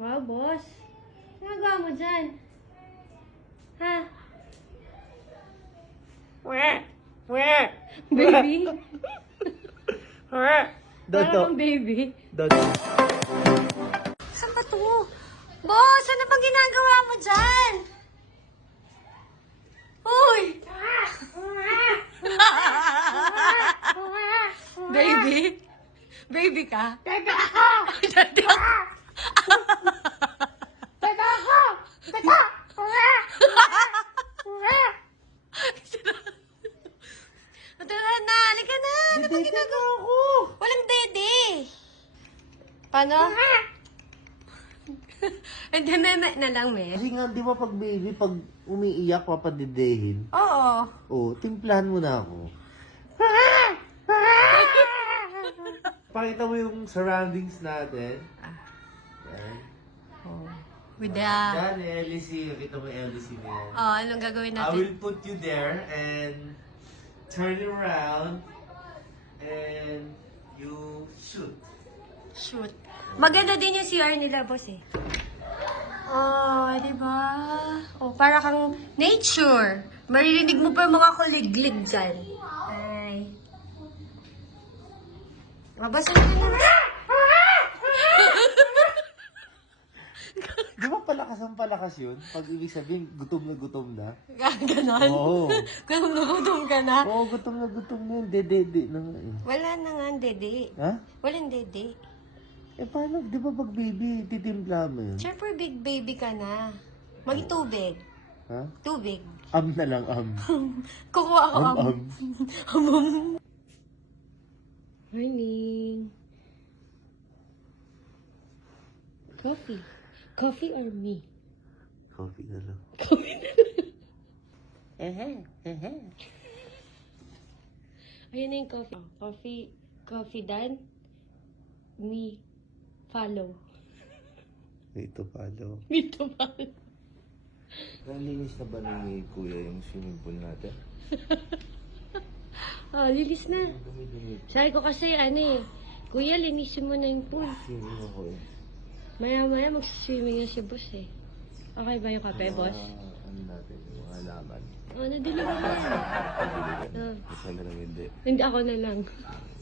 Wow, boss. Ano nagawa mo dyan? Ha? Baby? Parang kang baby. Saan ba to? Boss, ano bang ginagawa mo dyan? Uy! Baby? Baby ka? Dada ako! Dada ako! Dada ako! Dada! Matala na! Halika na! Ano ba ginagawa ako? Walang dede! Paano? Hindi na lang, me. Kasi nga, di ba pag baby, pag umiiyak, papadidehin? Oo. Oo, timplahan mo na ako. Pakita mo yung surroundings natin. Yan. Oh. With the... Yan, LC. Nakita mo yung LC niya. Oh, anong gagawin I natin? will put you there and turn it around and you shoot. Shoot. Maganda din yung CR nila, boss eh. Oh, di ba? Oh, para kang nature. Maririnig mo pa yung mga kuliglig dyan. Ay. Mabasa na na. Di ba palakas yun? Pag ibig sabihin, gutom na. Ganon? Oo. Kung nagutom ka na. Oo, gutom na yun. Dede na nga eh. Wala na nga ang dede. Ha? Walang dede. Eh paano, di ba pag baby, titimpla mo yun? Siyempre, big baby ka na. Magtubig. Ha? Tubig. Na lang, Kukuha ako. Am. Morning. Coffee. Coffee or me? Coffee na lang. Ayun na yung coffee. Coffee done. Me. Follow. Ito palo. Dito follow. Nalinis na ba ni Kuya yung swimming pool natin? Oh, lilis na. Dumi-dumi. Sabi ko kasi, Kuya, linisin mo na yung pool. Swimming ako eh. Maya-maya magsiswimming na si boss eh. Okay ba yung kape, boss? Ano natin, yung mga laman. Oh, nadili mo yan. Oh. Isa na lang hindi. Hindi ako na lang.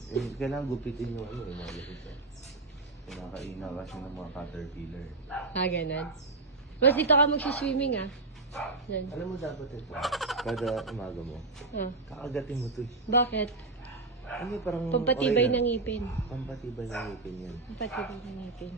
Eh, kailangan gupitin yung ano, yung mga lupit eh. Kinakaina kasi ng mga caterpillar. Ganun. Boss, dito ka magsiswimming Yan. Alam mo dapat ito, kada umaga mo, Oh. kakagatin mo to eh. Bakit? Ano parang Pampatibay okay ng lang. ngipin. Pampatibay ng ngipin yan. Pampatibay ng ngipin.